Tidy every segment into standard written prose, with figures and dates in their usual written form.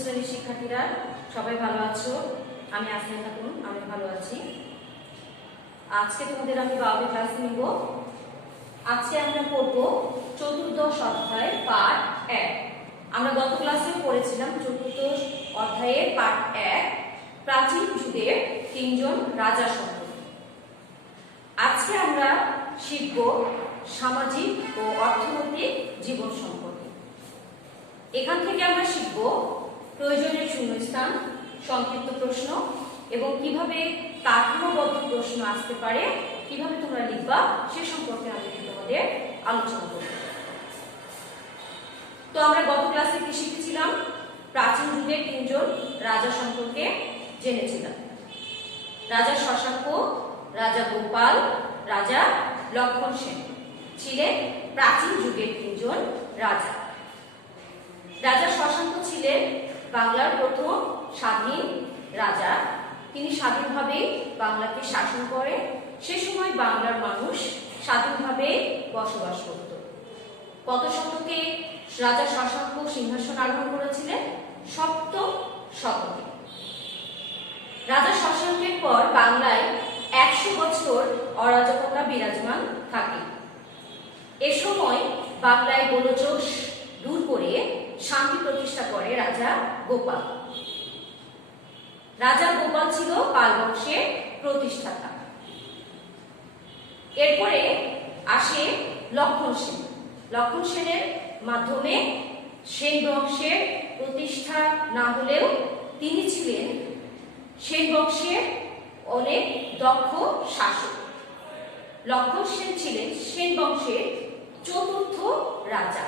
শ্রেণীর শিক্ষার্থীরা সবাই ভালো আছো? আমি আসমিয়া খাতুন, আমি ভালো আছি। আজকে তোমাদের আমি 12 ক্লাস নিব। আজকে আমরা পড়ব চতুর্দশ অধ্যায় পাঠ 1। আমরা গত ক্লাসে পড়েছিলাম চতুর্দশ অধ্যায়ের পাঠ 1, প্রাচীন যুগের 3 জন রাজা সম্পর্কে। আজকে আমরা শিখব সামাজিক ও অর্থনৈতিক জীবন সম্পর্কে। এখান থেকে আমরা শিখব প্রয়োজনীয় শূন্যস্থান, সংক্ষিপ্ত প্রশ্ন এবং কিভাবে কাঠামোবদ্ধ প্রশ্ন আসতে পারে, কিভাবে তোমরা লিখবা সে সম্পর্কে আমি তোমাদের আলোচনা করব। তো আমরা গত ক্লাসে কি শিখেছিলাম? প্রাচীন যুগের 3 জন রাজা সম্পর্কে জেনেছিলাম। রাজা শশাঙ্ক, রাজা গোপাল, রাজা লক্ষণ সেন ছিলেন প্রাচীন যুগের 3 জন রাজা। রাজা শশাঙ্ক ছিলেন বাংলার প্রথম স্বাধীন রাজা। তিনি স্বাধীনভাবে বাংলাকে শাসন করে। সে সময় বাংলার মানুষ স্বাধীনভাবে বসবাস করত। কত শতকে রাজা শশাঙ্ক সিংহাসন আরোহণ করেছিলেন? 7ম শতকে। রাজা শশাঙ্কের পর বাংলায় 100 বছর অরাজকতা বিরাজমান থাকে। এ সময় বাংলায় গোলযোগ দূর করে শান্তি প্রতিষ্ঠা করে রাজা গোপাল। রাজা গোপাল ছিল পাল বংশের প্রতিষ্ঠাতা। এরপরে আসে লক্ষণ সেন। লক্ষণ সেনের মাধ্যমে সেন বংশের প্রতিষ্ঠা না হলেও তিনি ছিলেন সেন বংশের অনেক দক্ষ শাসক। লক্ষণ সেন ছিলেন সেন বংশের 4র্থ রাজা।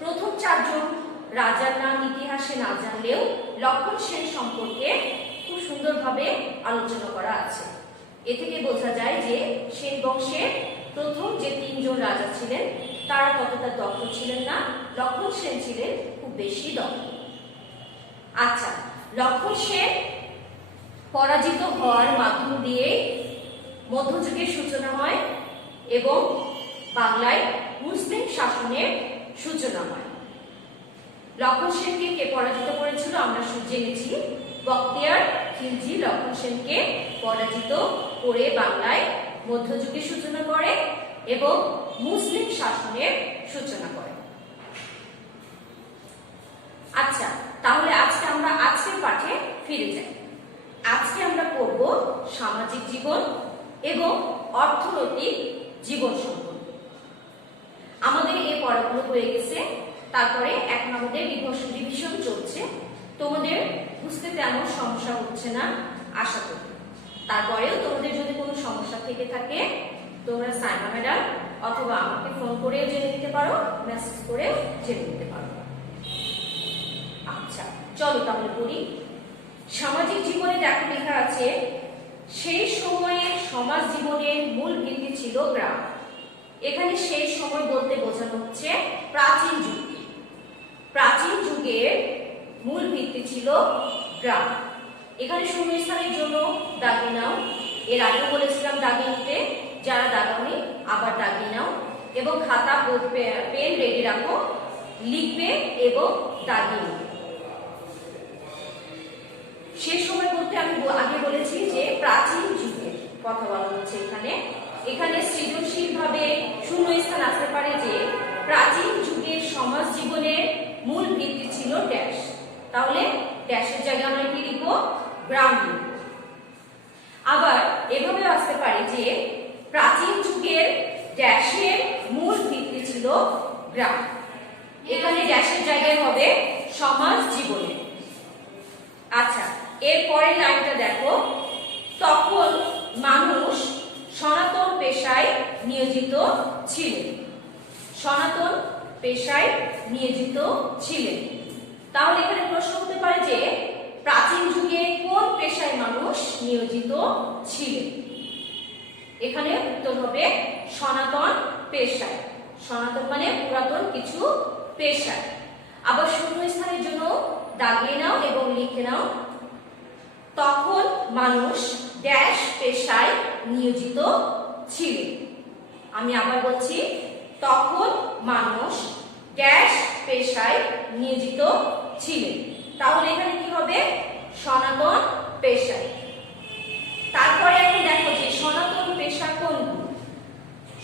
প্রথম 4 জন রাজার নাম ইতিহাসে না জানলেও লক্ষণ সেন সম্পর্কে খুব সুন্দরভাবে আলোচনা করা আছে। এ থেকে বোঝা যায় যে সেন বংশের প্রথম যে 3 জন রাজা ছিলেন তারা ততটা দক্ষ ছিলেন না। লক্ষণ সেন ছিলেন খুব বেশি দক্ষ। আচ্ছা, লক্ষণ সেন পরাজিত হওয়ার মাধ্যম দিয়ে মধ্যযুগের সূচনা হয় এবং বাংলায় মুসলিম শাসনের সূচনা হয়। লক্ষণ সেনকে কে পরাজিত করেছিল আমরা জেনেছি। বখতিয়ার খিলজি লক্ষণ সেনকে পরাজিত করে বাংলায় মধ্যযুগের সূচনা করে এবং মুসলিম শাসনের সূচনা করে। আচ্ছা, তাহলে আজকে আমরা আজকের পাঠে ফিরে যাই। আজকে আমরা পড়ব সামাজিক জীবন এবং অর্থনৈতিক জীবন সম্পর্কে। আমাদের এই পড়াগুলো হয়ে গেছে, তারপরে এখন আমাদের রিভিশন চলছে। তোমাদের বুঝতে তেমন সমস্যা হচ্ছে না আশা করি। তারপরেও তোমাদের যদি কোনো সমস্যা থেকে থাকে তোমরা সাইমা ম্যাডাম অথবা আমাকে ফোন করেও জেনে নিতে পারো, মেসেজ করেও জেনে নিতে পারো। আচ্ছা, চলো তাহলে পড়ি। সামাজিক জীবনে দেখো লেখা আছে, সেই সময়ে সমাজ জীবনের মূল ভিত্তি ছিল গ্রাম। এখানে সেই সময় বলতে বোঝানো হচ্ছে প্রাচীন যুগ। প্রাচীন যুগের মূল ভিত্তি ছিল গ্রাম। এখানে শূন্যস্থানের জন্য দাগিয়ে নাও। এর আগে বলেছিলাম দাগিয়ে নিতে, যারা দাগাওনি আবার দাগিয়ে নাও এবং খাতা পেন রেডি রাখো, লিখবে এবং দাগিয়ে নেবে। সে সময় বলতে আমি আগে বলেছি যে প্রাচীন যুগের কথা বলা হচ্ছে। এখানে সৃজনশীল ভাবে শূন্যস্থান আসতে পারে যে প্রাচীন যুগের সমাজ জীবনের মূল ভিত্তি ছিল ড্যাশ। তাহলে ড্যাশের জায়গায় আমরা কি লিখব? গ্রাম লিখব। আবার এভাবে আসতে পারে যে প্রাচীন যুগের ড্যাশের মূল ভিত্তি ছিল গ্রাম। এখানে ড্যাশের জায়গায় হবে সমাজ জীবনের। আচ্ছা, এর পরের লাইনটা দেখো, তখন মানুষ সনাতন পেশায় নিয়োজিত ছিলেন। সনাতন পেশায় নিয়োজিত ছিলেন। তাহলে এখানে প্রশ্ন হতে পারে যে প্রাচীন যুগে কোন পেশায় মানুষ নিয়োজিত ছিলেন? এখানে উত্তর হবে সনাতন পেশায়। সনাতন মানে পুরাতন কিছু পেশায়। আবার শূন্যস্থানের জন্য দাগিয়ে নাও এবং লিখে নাও, তখন মানুষ ড্যাশ পেশায় নিয়োজিত ছিলেন। আমি আবার বলছি, তখন মানুষ ড্যাশ পেশায় নিয়োজিত ছিলেন। তাহলে এখানে কি হবে? সনাতন পেশা। তারপরে এখন দেখো যে সনাতন পেশা কোনগুলো?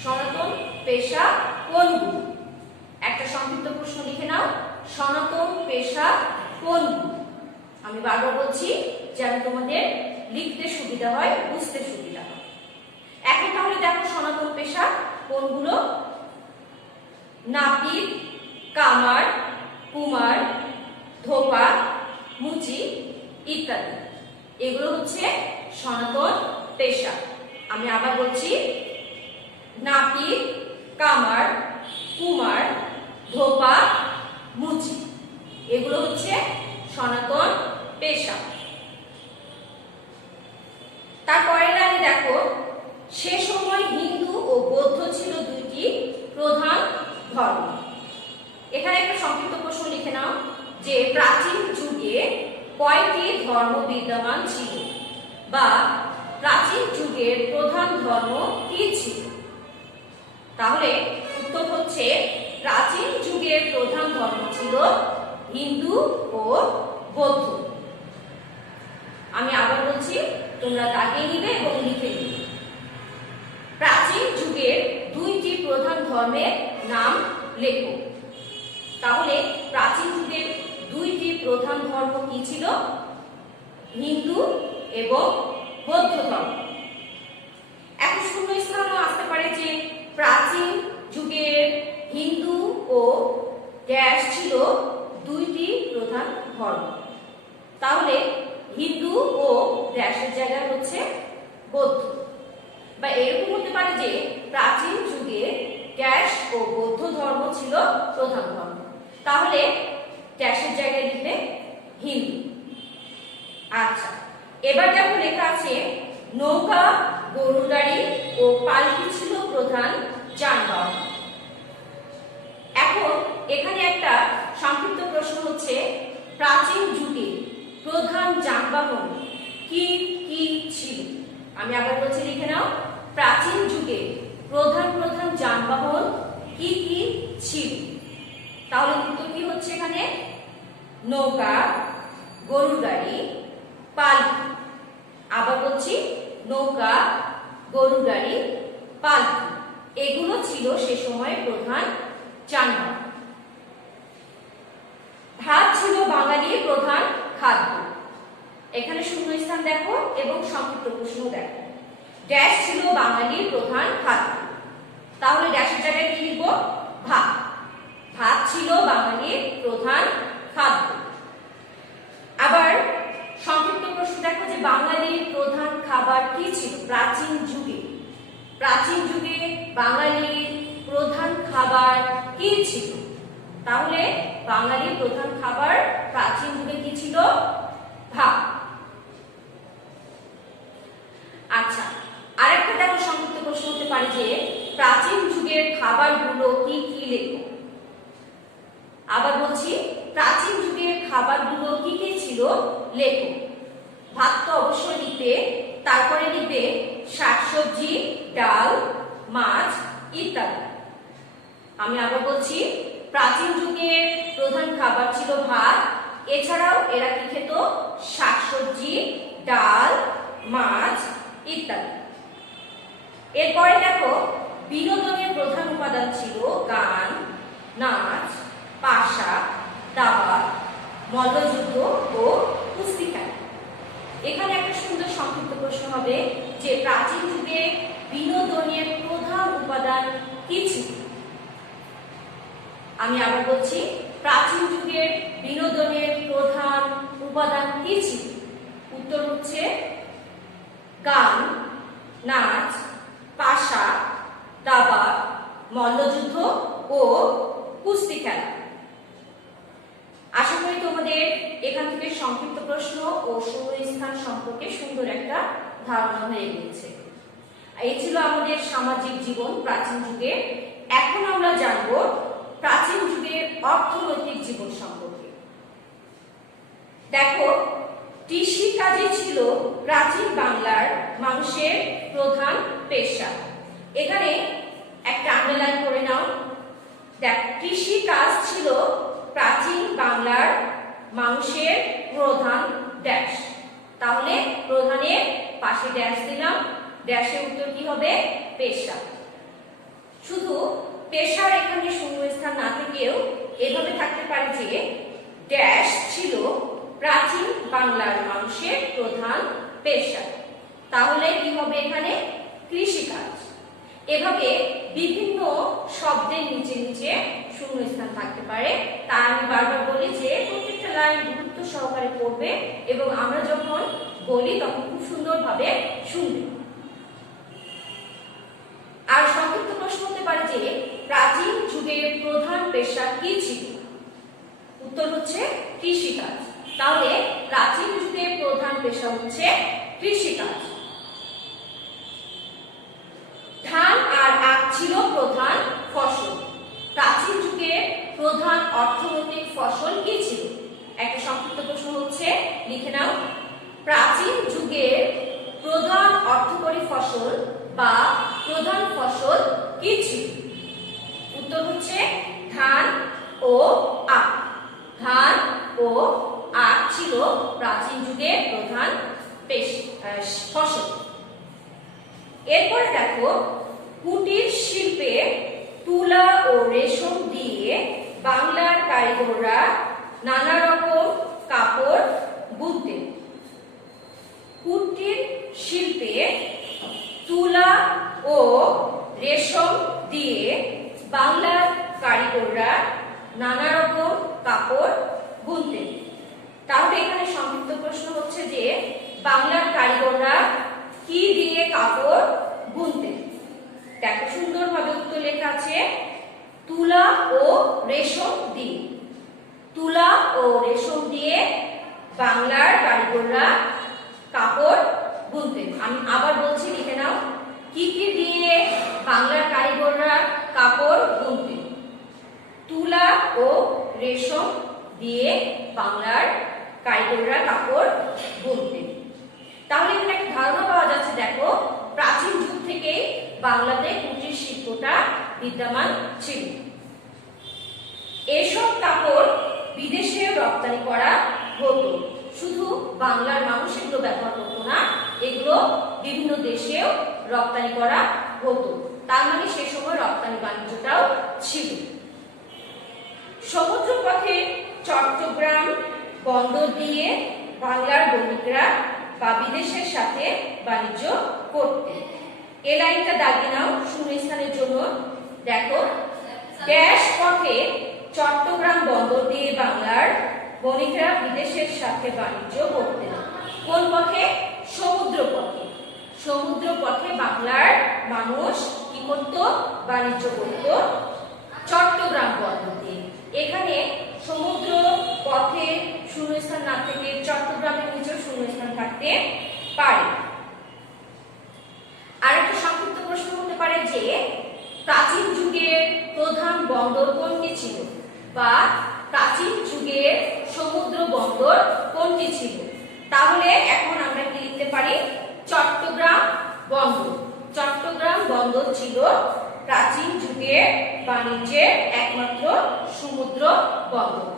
সনাতন পেশা কোনগুলো? একটা সংক্ষিপ্ত প্রশ্ন লিখে নাও, সনাতন পেশা কোনগুলো? আমি বারবার বলছি যেন তোমাদের লিখতে সুবিধা হয়, বুঝতে সুবিধা হয়। এখন তাহলে দেখো সনাতন পেশা কোনগুলো? নাপিত, কামার, কুমার, ধোপা, মুচি ইত্যাদি, এগুলো হচ্ছে সনাতন পেশা। আমি আবার বলছি, নাপিত, কামার, কুমার, ধোপা, মুচি, এগুলো হচ্ছে সনাতন পেশা। তারপরে লাইনে দেখো, সে সময় হিন্দু ও বৌদ্ধ ছিল দুইটি প্রধান ধর্ম। এখানে একটা সংক্ষিপ্ত প্রশ্ন লিখে নাও যে প্রাচীন যুগে কয়টি ধর্ম বিদ্যমান ছিল, বা প্রাচীন যুগের প্রধান ধর্ম কি ছিল? তাহলে উত্তর হচ্ছে প্রাচীন যুগের প্রধান ধর্ম ছিল হিন্দু ও বৌদ্ধ। আমি আবার বলছি, তোমরা দাগিয়ে নিবে এবং লিখে নিবে। প্রাচীন যুগের দুইটি প্রধান ধর্মের নাম লেখো। তাহলে প্রাচীন যুগের দুইটি প্রধান ধর্ম কি ছিল? হিন্দু এবং বৌদ্ধ ধর্ম। এখন শূন্য স্থানও আসতে পারে যে প্রাচীন যুগের হিন্দু ও ড্যাশ ছিল দুইটি প্রধান ধর্ম। তাহলে হিন্দু ও ড্যাশের জায়গায় হচ্ছে বৌদ্ধ। বা এরকম হতে পারে যে প্রাচীন যুগে ড্যাশ ও বৌদ্ধ ধর্ম ছিল প্রধান ধর্ম, তাহলে ড্যাশের জায়গায় লিখবে হিন্দু। আচ্ছা, এবার দেখো লেখা আছে নৌকা, গরুর গাড়ি ও পালকি ছিল প্রধান যানবাহন। এখন এখানে একটা সংক্ষিপ্ত প্রশ্ন হচ্ছে, প্রাচীন যুগে প্রধান যানবাহন কি কি ছিল? আমি আবার বলছি, লিখে নাও, প্রাচীন যুগে প্রধান প্রধান যানবাহন কি কি ছিল? তাহলে উত্তর কি হচ্ছে এখানে? নৌকা, গরুর গাড়ি, পালকি। আবার বলছি, নৌকা, গরুর গাড়ি, পালকি, এগুলো ছিল সে সময়ের প্রধান যানবাহন। ভাত ছিল বাঙালির প্রধান খাদ্য। এখানে শূন্য স্থান দেখো এবং সংক্ষিপ্ত প্রশ্ন দেখো। ড্যাশ ছিল বাঙালির প্রধান খাদ্য, তাহলে ড্যাশের জায়গায় কি লিখব? ভাত। ভাত ছিল বাঙালির প্রধান খাদ্য। আবার সংক্ষিপ্ত প্রশ্ন দেখো যে বাঙালির প্রধান খাবার কি ছিল প্রাচীন যুগে? প্রাচীন যুগে বাঙালির প্রধান খাবার কি ছিল? তাহলে বাঙালির প্রধান খাবার প্রাচীন যুগে কি ছিল? ভাত। আচ্ছা, আরেকটা দেখো সংক্ষিপ্ত প্রশ্ন হতে পারে যে প্রাচীন যুগের খাবারগুলো কি কি লেখো। আবার বলছি, প্রাচীন যুগের খাবারগুলো কি কি ছিল লেখো। ভাত তো অবশ্যই লিখবে, তারপরে লিখবে শাকসবজি, ডাল, মাছ ইত্যাদি। আমি আবার বলছি, প্রাচীন যুগের প্রধান খাবার ছিল ভাত, এছাড়াও এরা কি খেত? শাকসবজি, ডাল, মাছ ইত্যাদি। এরপরে দেখো বিনোদনের প্রধান উপাদান ছিল গান, নাচ, পাশা, দাবা, মল্লযুদ্ধ ও কুস্তি খেলা। এখানে একটা সুন্দর সংক্ষিপ্ত প্রশ্ন হবে যে প্রাচীন যুগে বিনোদনের প্রধান উপাদান কি ছিল? আমি আবার বলছি, প্রাচীন যুগের বিনোদনের প্রধান উপাদান কি ছিল? উত্তর হচ্ছে গান, নাচ, পাশা, দাবা, মল্লযুদ্ধ ও কুস্তি খেলা। আশা করি তোমাদের এখান থেকে সংক্ষিপ্ত প্রশ্ন ও শূন্যস্থান সম্পর্কে সুন্দর একটা ধারণা হয়ে গিয়েছে। এই ছিল আমাদের সামাজিক জীবন প্রাচীন যুগে। এখন আমরা জানব প্রাচীন যুগের অর্থনৈতিক জীবন সম্পর্কে। দেখো, কৃষি কাজই ছিল প্রাচীন বাংলার মানুষের প্রধান পেশা। এখানে একটা আন্ডারলাইন করে নাও। দেখ, কৃষি কাজ ছিল প্রাচীন বাংলার মানুষের প্রধান ড্যাশ। তাহলে প্রধানের পাশে ড্যাশ দিলাম, ড্যাশের উত্তর কি হবে? পেশা। শুধু পেশার এখানে শূন্যস্থান না থেকেও এভাবে থাকতে পারে যে ড্যাশ ছিল প্রাচীন বাংলার মানুষের প্রধান পেশা। তাহলে কি হবে এখানে? কৃষিকাজ। এভাবে বিভিন্ন শব্দের নিচে নিচে শূন্যস্থান থাকতে পারে। তা আমি বারবার বলি যে প্রত্যেকটা লাইন গুরুত্ব সহকারে পড়বে এবং আমরা যখন বলি তখন খুব সুন্দরভাবে শুনবে। আর সংক্ষিপ্ত প্রশ্ন হতে পারে যে প্রাচীন যুগের প্রধান পেশা কি ছিল? উত্তর হচ্ছে কৃষিকাজ। তাহলে প্রাচীন যুগের প্রধান পেশা হচ্ছে কৃষিকাজ। ধান আর আখ ছিল প্রধান ফসল। প্রাচীন যুগের প্রধান অর্থনৈতিক ফসল কি ছিল? একটা সংক্ষিপ্ত প্রশ্ন হচ্ছে, লিখে নাও। প্রাচীন যুগের প্রধান অর্থকরী ফসল বা প্রধান ফসল কি ছিল? উত্তর হচ্ছে ধান ও আখ। ধান ও আখ ছিল প্রাচীন যুগের প্রধান ফসল। এরপরে দেখো, কুটির শিল্পে তুলা ও রেশম দিয়ে বাংলার কারিগররা নানা রকম কাপড় বুনতেন। কুটির শিল্পে তুলা ও রেশম দিয়ে বাংলার কারিগররা নানা রকম কাপড় বুনতেন। তাহলে এখানে সংক্ষিপ্ত প্রশ্ন হচ্ছে যে বাংলার কারিগররা কি দিয়ে কাপড় বুনতেন? দেখো সুন্দরভাবে উত্তর লেখা আছে, তুলা ও রেশম দিয়ে। তুলা ও রেশম দিয়ে বাংলার কারিগররা কাপড় বুনতেন। আমি আবার বলছি, লিখে নাও। কি কি দিয়ে বাংলার কারিগররা কাপড় বুনতেন? তুলা ও রেশম দিয়ে বাংলার কারিগররা কাপড় বুনতেন। তাহলে এখানে একটা ধারণা পাওয়া যাচ্ছে, দেখো প্রাচীন যুগ থেকেই বাংলাতে কুটির শিল্পটা বিদ্যমান ছিল। এসব কাপড় বিদেশে রপ্তানি করা হতো। শুধু বাংলার মানুষ এগুলো ব্যবহার করতো না, এগুলো বিভিন্ন দেশেও রপ্তানি করা হতো। তার মানে সে সময় রপ্তানি বাণিজ্যটাও ছিল। সমুদ্র পথে চট্টগ্রাম বন্দর দিয়ে বাংলার বণিকরা বা বিদেশের সাথে বাণিজ্য করতেন। এই লাইনটা দাগিয়ে নাও শূন্যস্থানের জন্য। দেখো, ড্যাশ পথে চট্টগ্রাম বন্দর দিয়ে বাংলার বণিকরা বিদেশের সাথে বাণিজ্য করতেন। কোন পথে? সমুদ্র পথে। সমুদ্র পথে বাংলার মানুষ কি করত? বাণিজ্য করত চট্টগ্রাম বন্দর দিয়ে। এখানে সমুদ্র পথে শূন্যস্থান না থেকে চট্টগ্রামের নিচেও শূন্যস্থান থাকতে পারে। আরেকটা সংক্ষিপ্ত প্রশ্ন হতে পারে যে প্রাচীন যুগের প্রধান বন্দর কোনটি ছিল, বা প্রাচীন যুগের সমুদ্র বন্দর কোনটি ছিল? তাহলে এখন আমরা কি লিখতে পারি? চট্টগ্রাম বন্দর। চট্টগ্রাম বন্দর ছিল প্রাচীন যুগের বাণিজ্যের একমাত্র সমুদ্র বন্দর।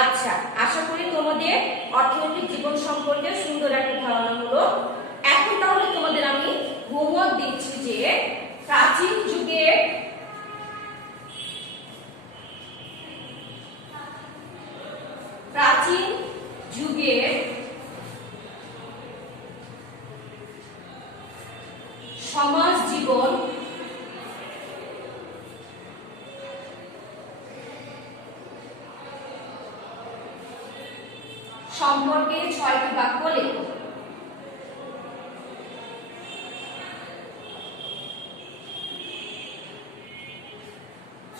আচ্ছা, আশা করি তোমাদের অর্থনৈতিক জীবন সম্পর্কে সুন্দর একটা ধারণা হলো। এখন তাহলে তোমাদের আমি হোমওয়ার্ক দিচ্ছি যে প্রাচীন যুগের সমাজ জীবন সম্পর্কে ৬টি বাক্য লেখো।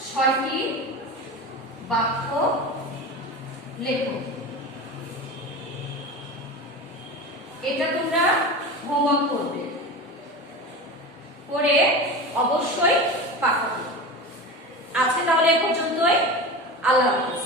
ছয়টি বাক্য লেখো। এটা তোমরা হোমওয়ার্ক করবে, করে অবশ্যই পাঠাবে। আজকে তাহলে এ পর্যন্তই। আল্লাহ হাফেজ।